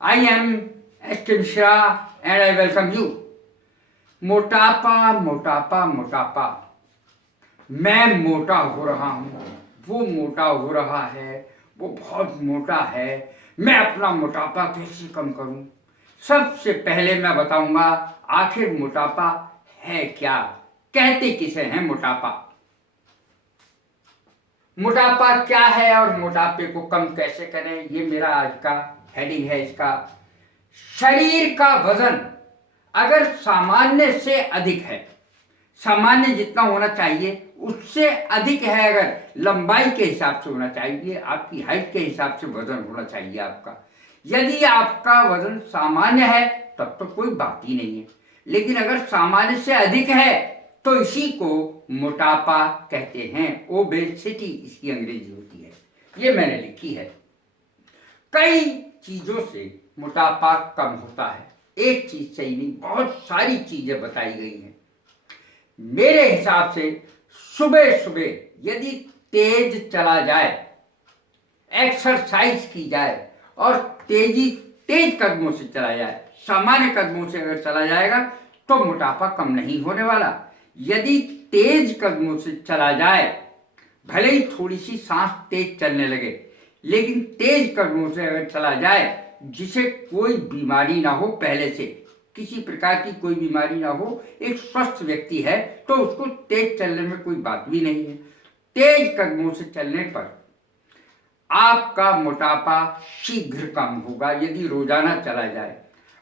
I am S.K. Mishra and I welcome you. मोटापा मोटापा मोटापा, मैं मोटा हो रहा हूँ, वो मोटा हो रहा है, वो बहुत मोटा है, मैं अपना मोटापा कैसे कम करूँ। सबसे पहले मैं बताऊंगा आखिर मोटापा है क्या, कहते किसे हैं मोटापा, मोटापा क्या है और मोटापे को कम कैसे करें। ये मेरा आज का हेडिंग है इसका। शरीर का वजन अगर सामान्य से अधिक है, सामान्य जितना होना चाहिए उससे अधिक है, अगर लंबाई के हिसाब से होना चाहिए, आपकी हाइट के हिसाब से वजन होना चाहिए आपका। यदि आपका वजन सामान्य है तब तो कोई बात ही नहीं है, लेकिन अगर सामान्य से अधिक है तो इसी को मोटापा कहते हैं। ओबेसिटी इसकी अंग्रेजी होती है, ये मैंने लिखी है। कई चीजों से मोटापा कम होता है, एक चीज से ही नहीं, बहुत सारी चीजें बताई गई हैं। मेरे हिसाब से सुबह सुबह यदि तेज चला जाए, एक्सरसाइज की जाए और तेज कदमों से चला जाए, सामान्य कदमों से अगर चला जाएगा तो मोटापा कम नहीं होने वाला। यदि तेज कदमों से चला जाए, भले ही थोड़ी सी सांस तेज चलने लगे, लेकिन तेज कदमों से अगर चला जाए, जिसे कोई बीमारी ना हो, पहले से किसी प्रकार की कोई बीमारी ना हो, एक स्वस्थ व्यक्ति है, तो उसको तेज चलने में कोई बात भी नहीं है। तेज कदमों से चलने पर आपका मोटापा शीघ्र कम होगा यदि रोजाना चला जाए।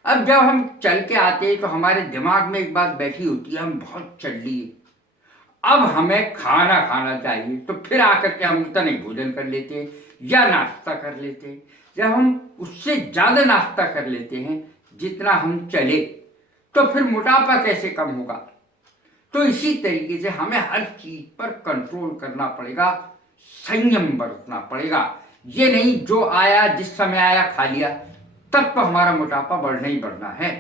अब जब हम चल के आते हैं तो हमारे दिमाग में एक बात बैठी होती है, हम बहुत चल लिए, अब हमें खाना खाना चाहिए, तो फिर आकर के हम उतना नहीं भोजन कर लेते हैं या नाश्ता कर लेते हैं। जब हम उससे ज्यादा नाश्ता कर लेते हैं जितना हम चले, तो फिर मोटापा कैसे कम होगा। तो इसी तरीके से हमें हर चीज पर कंट्रोल करना पड़ेगा, संयम बरतना पड़ेगा। ये नहीं जो आया जिस समय आया खा लिया, तब तो हमारा मोटापा बढ़ना ही बढ़ना है।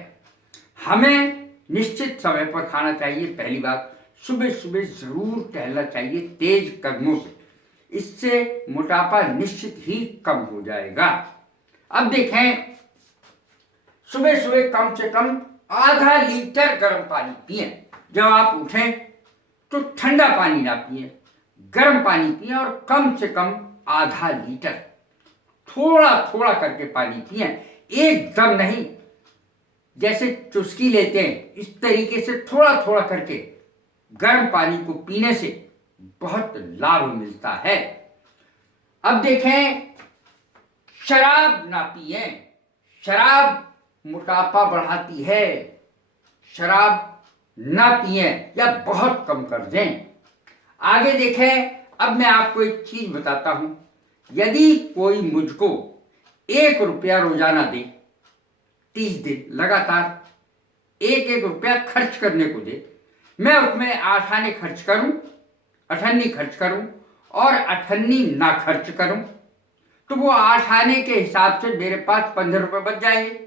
हमें निश्चित समय पर खाना चाहिए। पहली बात, सुबह सुबह जरूर टहलना चाहिए तेज कदमों से, इससे मोटापा निश्चित ही कम हो जाएगा। अब देखें, सुबह सुबह कम से कम आधा लीटर गर्म पानी पिए। जब आप उठें तो ठंडा पानी ना पिए, गर्म पानी पिए और कम से कम आधा लीटर, थोड़ा थोड़ा करके पानी पिए, एकदम नहीं जैसे चुस्की लेते हैं इस तरीके से थोड़ा थोड़ा करके गर्म पानी को पीने से बहुत लाभ मिलता है। अब देखें, शराब ना पिए, शराब मोटापा बढ़ाती है, शराब ना पिए या बहुत कम कर दें। आगे देखें, अब मैं आपको एक चीज बताता हूं, यदि कोई मुझको 1 रुपया रोजाना दे, 30 दिन लगातार 1 रुपया खर्च करने को दे, मैं उसमें 8 आने खर्च करूं, 8 अन्नी खर्च करूं और 8 अन्नी ना खर्च करूं, तो वो 8 आने के हिसाब से मेरे पास 15 रुपए बच जाएंगे।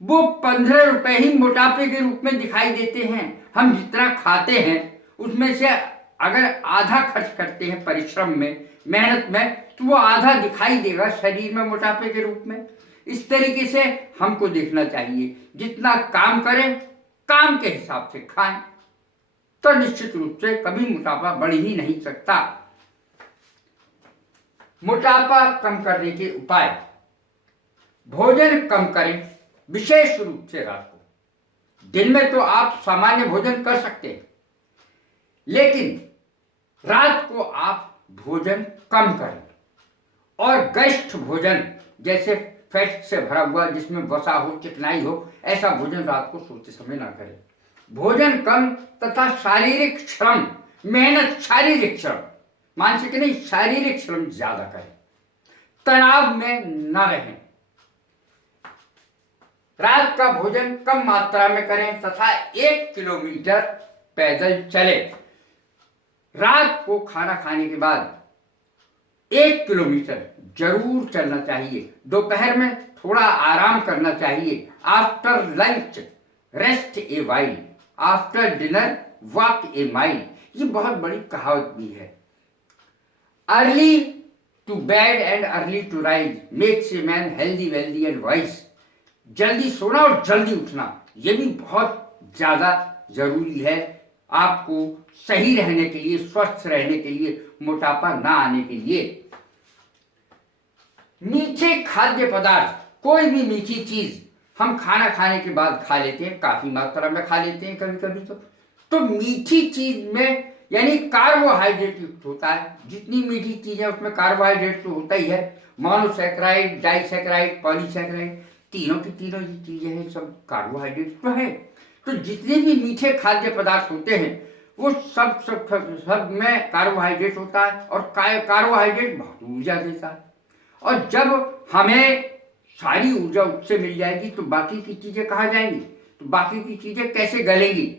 वो 15 रुपए ही मोटापे के रूप में दिखाई देते हैं। हम जितना खाते हैं उसमें से अगर आधा खर्च करते हैं परिश्रम में, मेहनत में, तो वो आधा दिखाई देगा शरीर में मोटापे के रूप में। इस तरीके से हमको देखना चाहिए, जितना काम करें काम के हिसाब से खाएं, तो निश्चित रूप से कभी मोटापा बढ़ ही नहीं सकता। मोटापा कम करने के उपाय, भोजन कम करें, विशेष रूप से रात को। दिन में तो आप सामान्य भोजन कर सकते हैं, लेकिन रात को आप भोजन कम करें और गरिष्ठ भोजन, जैसे फैट से भरा हुआ, जिसमें वसा हो, चिकनाई हो, ऐसा भोजन रात को सोते समय ना करें। भोजन कम तथा शारीरिक श्रम, मेहनत, शारीरिक श्रम, मानसिक नहीं, शारीरिक श्रम ज्यादा करें, तनाव में न रहें। रात का भोजन कम मात्रा में करें तथा 1 किलोमीटर पैदल चले। रात को खाना खाने के बाद 1 किलोमीटर जरूर चलना चाहिए। दोपहर में थोड़ा आराम करना चाहिए। After lunch rest a while, after dinner walk a mile, ये बहुत बड़ी कहावत भी है। Early to bed and early to rise makes a man healthy wealthy and wise. जल्दी सोना और जल्दी उठना ये भी बहुत ज़्यादा जरूरी है आपको सही रहने के लिए, स्वस्थ रहने के लिए, मोटापा ना आने के लिए। मीठे खाद्य पदार्थ, कोई भी मीठी चीज हम खाना खाने के बाद खा लेते हैं, काफी मात्रा में खा लेते हैं कभी कभी। तो मीठी चीज में यानी कार्बोहाइड्रेट युक्त होता है। जितनी मीठी चीज है उसमें कार्बोहाइड्रेट तो होता ही है, मोनोसैकेराइड, डाइसैकेराइड, पॉलीसैकेराइड, तीनों की तीनों ये चीजें हैं, सब कार्बोहाइड्रेट तो है। तो जितने भी मीठे खाद्य पदार्थ होते हैं वो सब में कार्बोहाइड्रेट होता है, और कार्बोहाइड्रेट बहुत ऊर्जा देता है। और जब हमें सारी ऊर्जा उससे मिल जाएगी तो बाकी की चीजें कहाँ जाएंगी, तो बाकी की चीजें कैसे गलेंगी।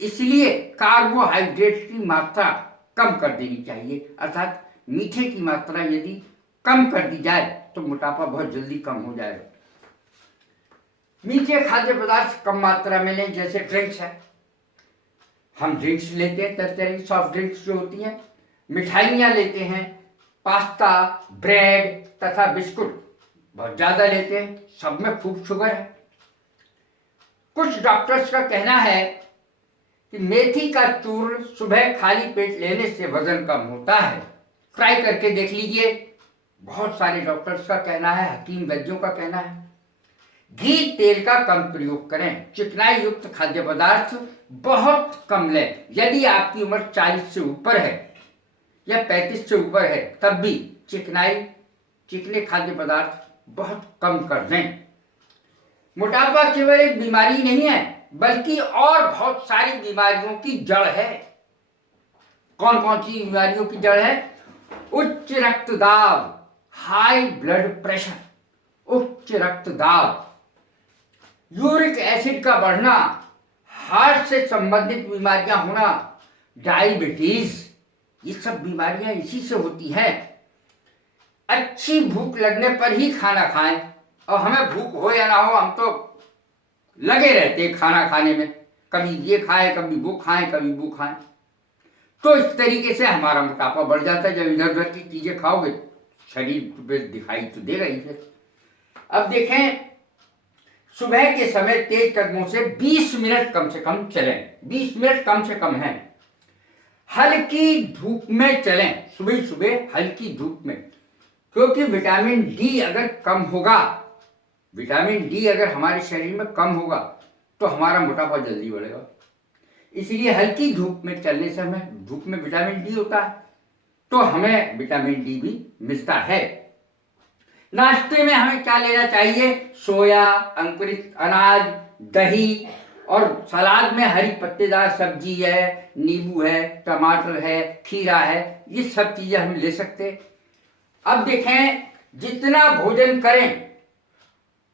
इसलिए कार्बोहाइड्रेट की मात्रा कम कर देनी चाहिए, अर्थात मीठे की मात्रा यदि कम कर दी जाए तो मोटापा बहुत जल्दी कम हो जाएगा। मीठे खाद्य पदार्थ कम मात्रा में लें, जैसे ड्रिंक्स है, हम ड्रिंक्स लेते हैं तरह तरह की सॉफ्ट ड्रिंक्स जो होती हैं, मिठाइयाँ लेते हैं, पास्ता, ब्रेड तथा बिस्कुट बहुत ज़्यादा लेते हैं, सब में खूब शुगर है। कुछ डॉक्टर्स का कहना है कि मेथी का चूर्ण सुबह खाली पेट लेने से वजन कम होता है। ट्राई करके देख लीजिए, बहुत सारे डॉक्टर्स का कहना है, हकीम वैद्यों का कहना है। घी तेल का कम प्रयोग करें, चिकनाई युक्त खाद्य पदार्थ बहुत कम लें। यदि आपकी उम्र 40 से ऊपर है या 35 से ऊपर है तब भी चिकने खाद्य पदार्थ बहुत कम कर दें। मोटापा केवल एक बीमारी नहीं है बल्कि और बहुत सारी बीमारियों की जड़ है। कौन कौन सी बीमारियों की जड़ है? उच्च रक्तदाब, हाई ब्लड प्रेशर, उच्च रक्तदाब, यूरिक एसिड का बढ़ना, हार्ट से संबंधित बीमारियां होना, डायबिटीज, ये सब बीमारियां इसी से होती हैं। अच्छी भूख लगने पर ही खाना खाएं, और हमें भूख हो या ना हो हम तो लगे रहते हैं खाना खाने में, कभी ये खाएं, कभी वो खाएं, कभी वो खाएं। तो इस तरीके से हमारा मोटापा बढ़ जाता है। जब इधर उधर की चीजें खाओगे शरीर पे दिखाई तो देगा ही फिर। अब देखें, सुबह के समय तेज कदमों से 20 मिनट कम से कम चलें, 20 मिनट कम से कम है। हल्की धूप में चलें, सुबह सुबह हल्की धूप में, क्योंकि विटामिन डी अगर कम होगा, विटामिन डी अगर हमारे शरीर में कम होगा तो हमारा मोटापा जल्दी बढ़ेगा। इसलिए हल्की धूप में चलने से हमें, धूप में विटामिन डी होता है तो हमें विटामिन डी भी मिलता है। नाश्ते में हमें क्या लेना चाहिए? सोया, अंकुरित अनाज, दही, और सलाद में हरी पत्तेदार सब्जी है, नींबू है, टमाटर है, खीरा है, ये सब चीजें हम ले सकते हैं। अब देखें, जितना भोजन करें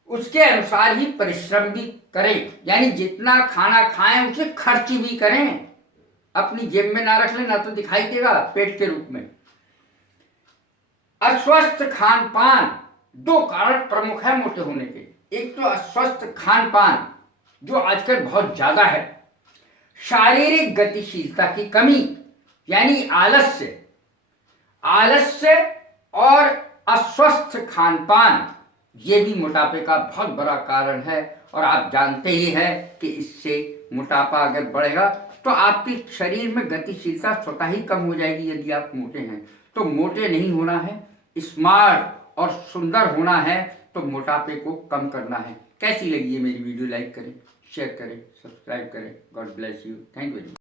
उसके अनुसार ही परिश्रम भी करें, यानी जितना खाना खाएं उसे खर्च भी करें। अपनी जेब में ना रख लें, ना तो दिखाई देगा पेट के रूप में। अस्वस्थ खान पान, दो कारण प्रमुख है मोटे होने के। एक तो अस्वस्थ खान पान जो आजकल बहुत ज्यादा है, शारीरिक गतिशीलता की कमी यानी आलस्य और अस्वस्थ खान पान, ये भी मोटापे का बहुत बड़ा कारण है। और आप जानते ही हैं कि इससे मोटापा अगर बढ़ेगा तो आपके शरीर में गतिशीलता स्वतः ही कम हो जाएगी। यदि आप मोटे हैं तो मोटे नहीं होना है, स्मार्ट और सुंदर होना है, तो मोटापे को कम करना है। कैसी लगी है मेरी वीडियो? लाइक करें, शेयर करें, सब्सक्राइब करें। God bless you. Thank you.